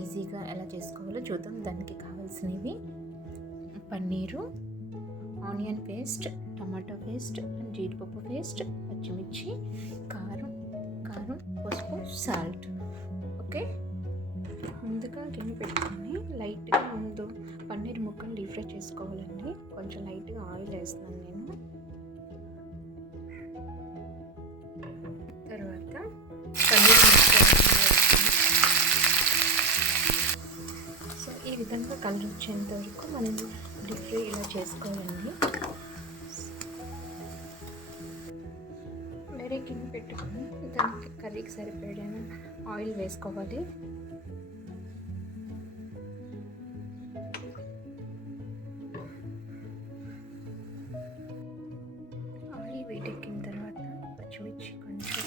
ఈజీగా ఎలా చేసుకోవాలో చూద్దాం. దానికి కావాల్సినవి paneer, onion paste, tomato paste, జీడిపప్పు పేస్ట్, పచ్చిమిర్చి, కారం, పసుపు, సాల్ట్. ఓకే, ముందుగా గిన్నె పెట్టుకొని లైట్గా ముందు పన్నీర్ ముక్కలు డీప్ ఫ్రై చేసుకోవాలండి. కొంచెం లైట్గా ఆయిల్ వేస్తున్నాను నేను. తర్వాత పన్నీర్ ముక్కలు సో ఈ విధంగా కలర్ వచ్చేంత వరకు మనం డీప్ ఫ్రై ఇలా చేసుకోవాలండి. వేరే గిన్నె పెట్టుకొని దానికి కర్రీకి సరిపడిన ఆయిల్ వేసుకోవాలి. ఆయిల్ వేడెక్కిన తర్వాత పచ్చిమిర్చి కొంచెం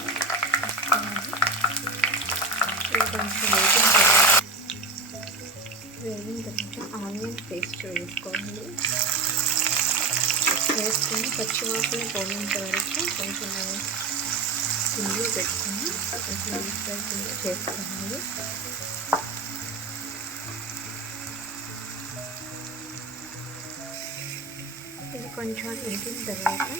వేగిన తర్వాత ఆనియన్ పేస్ట్ వేసుకోవాలి. వేసుకొని పచ్చివాసన పోయేంత వరకు కొంచెం సిమ్లో పెట్టుకొని కొంచెం డీప్ ఫ్రై చేసుకోవాలి. ఇది కొంచెం వేగిన తర్వాత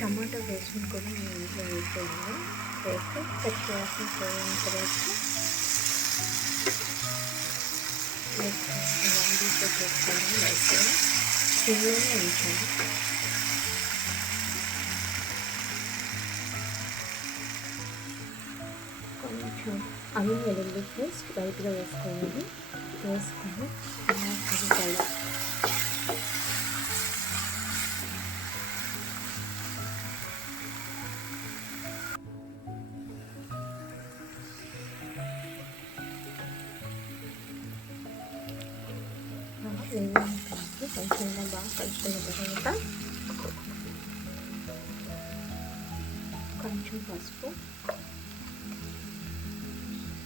టమాటో వేసుకుని కూడా నేను ఇంట్లో వేసేయాలి. వేస్తే పచ్చివాసన పోయిన తర్వాత డీప్ ఫ్రై చేసుకోవాలి. లైట్గా సిమ్లోనే ఉంచాలి. కొంచెం అల్లం వెల్లుల్లి పేస్ట్ లైట్గా వేసుకోవాలి. వేసుకొని కలపాలి. కొంచెం బాగా కలుపుకున్న తర్వాత కొంచెం పసుపు,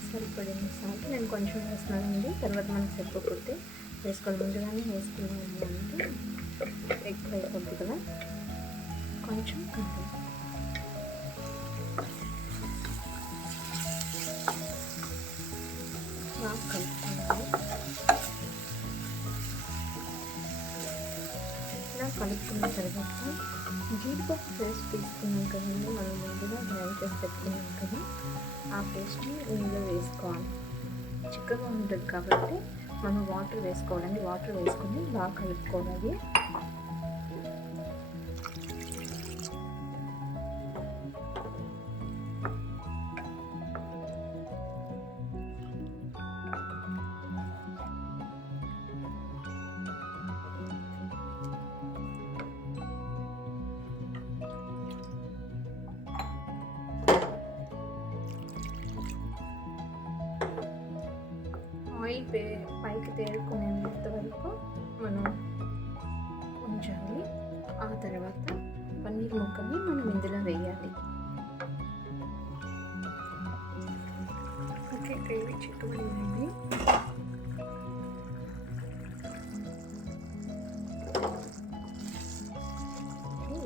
సరిపడిన సాల్ట్ నేను కొంచెం వేస్తున్నానండి. తర్వాత మనకు సరిపోతే వేసుకోవాలి. ముందుగానే వేసుకున్నాము అంటే ఎక్కువ అయిపోద్ది కదా. కొంచెం కారం, బాగా కలుపుకోవాలి. ఇలా కలుపుకున్న తర్వాత జీడిపప్పు పేస్ట్ తీసుకున్నాం కదండి, మనం ముందుగా గ్రైండ్ చేసి పెట్టుకున్నాం కదా, ఆ పేస్ట్ని ఇందులో వేసుకోవాలి. చిక్కగా ఉంటుంది కాబట్టి మనం వాటర్ వేసుకోవాలండి. వాటర్ వేసుకొని బాగా కలుపుకోవాలి. ఆయిల్ పైకి తేరుకునేంత వరకు మనం ఉంచాలి. ఆ తర్వాత పన్నీర్ ముక్కల్ని మనం ఇందులో వేయాలి. ఓకే, గ్రేవీ చిక్కబడిందండి.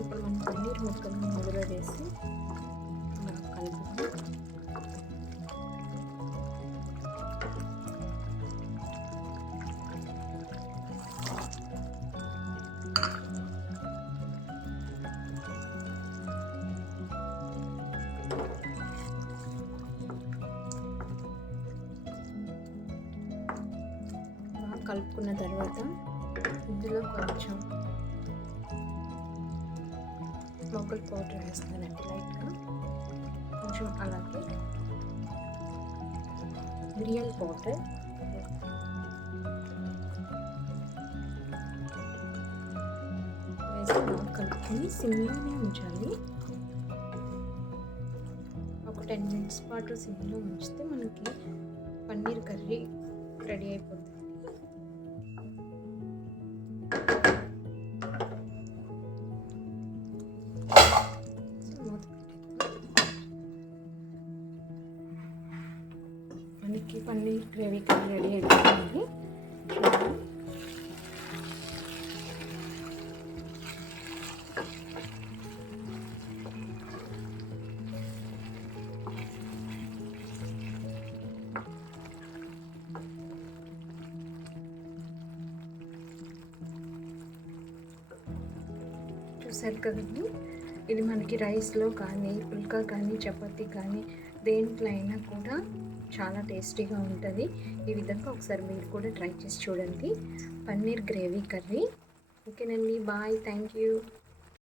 ఇప్పుడు మనం పన్నీర్ ముక్కల్ని ఇందులో వేసి మనం కలుపుకొని కలుపుకున్న తర్వాత ఇందులో కొంచెం లోకల్ పౌడర్ వేస్తానండి లైట్గా. కొంచెం అలాగే మిరియల్ పౌడర్ వేసి బాగా కలుపుకొని సిమ్లోనే ఉంచాలి. ఒక 10 minutes పాటు సిమ్లో ఉంచితే మనకి పన్నీర్ కర్రీ రెడీ అయిపోతుంది. మనకి పన్నీర్ గ్రేవీ కర్రీ రెడీ అయిపోయింది. చూసారు కదండి, ఇది మనకి రైస్లో కానీ పుల్కా కానీ చపాతీ కానీ దేంట్లో అయినా కూడా చాలా టేస్టీగా ఉంటుంది. ఈ విధంగా ఒకసారి మీరు కూడా ట్రై చేసి చూడండి. Paneer gravy curry. ఓకేనండి, బాయ్, థ్యాంక్ యూ.